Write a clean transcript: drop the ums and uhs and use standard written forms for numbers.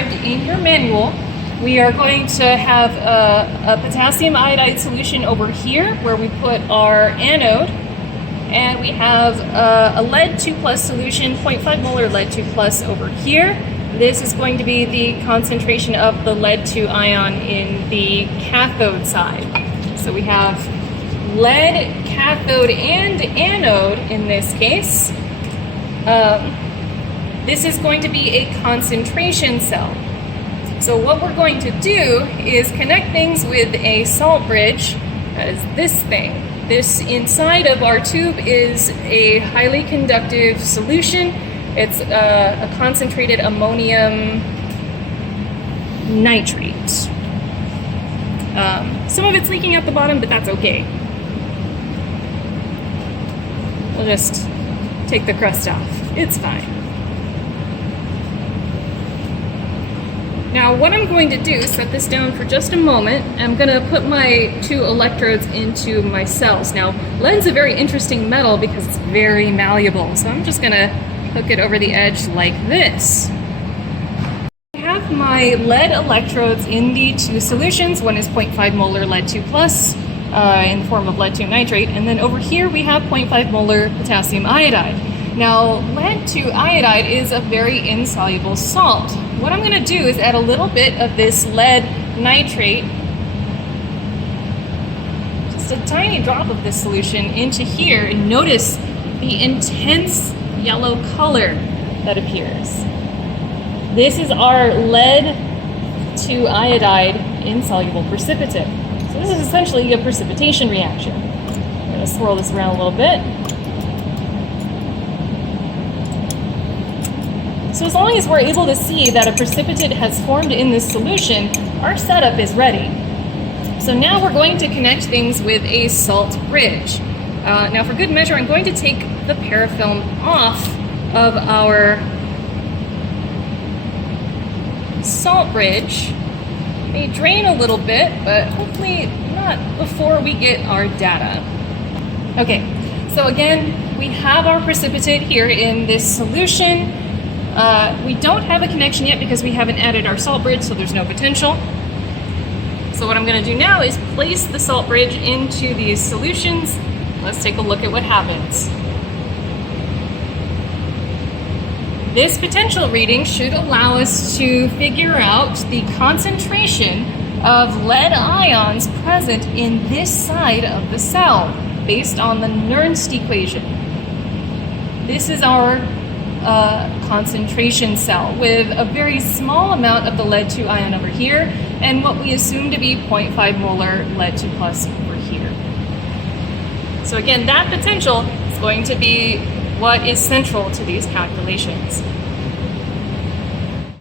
described in your manual, we are going to have a potassium iodide solution over here where we put our anode, and we have a lead 2 plus solution, 0.5 molar lead 2 plus over here. This is going to be the concentration of the lead 2 ion in the cathode side. So we have lead cathode and anode in this case. This is going to be a concentration cell. So what we're going to do is connect things with a salt bridge. That is this thing. This inside of our tube is a highly conductive solution. It's a concentrated ammonium nitrate. Some of it's leaking out the bottom, but that's okay. We'll just take the crust off. It's fine. Now what I'm going to do is set this down for just a moment. I'm going to put my 2 electrodes into my cells. Now lead's a very interesting metal because it's very malleable, so I'm just going to hook it over the edge like this. I have my lead electrodes in the 2 solutions. One is 0.5 molar lead 2 plus in the form of lead 2 nitrate, and then over here we have 0.5 molar potassium iodide. Now, lead 2 iodide is a very insoluble salt. What I'm going to do is add a little bit of this lead nitrate, just a tiny drop of this solution into here, and notice the intense yellow color that appears. This is our lead 2 iodide insoluble precipitate. So this is essentially a precipitation reaction. I'm going to swirl this around a little bit. So as long as we're able to see that a precipitate has formed in this solution, our setup is ready. So now we're going to connect things with a salt bridge. Now for good measure, I'm going to take the parafilm off of our salt bridge. It may drain a little bit, but hopefully not before we get our data. Okay, so again, we have our precipitate here in this solution. We don't have a connection yet because we haven't added our salt bridge, so there's no potential. So what I'm going to do now is place the salt bridge into these solutions. Let's take a look at what happens. This potential reading should allow us to figure out the concentration of lead ions present in this side of the cell based on the Nernst equation. This is our concentration cell with a very small amount of the lead 2 ion over here and what we assume to be 0.5 molar lead 2 plus over here. So again, that potential is going to be what is central to these calculations.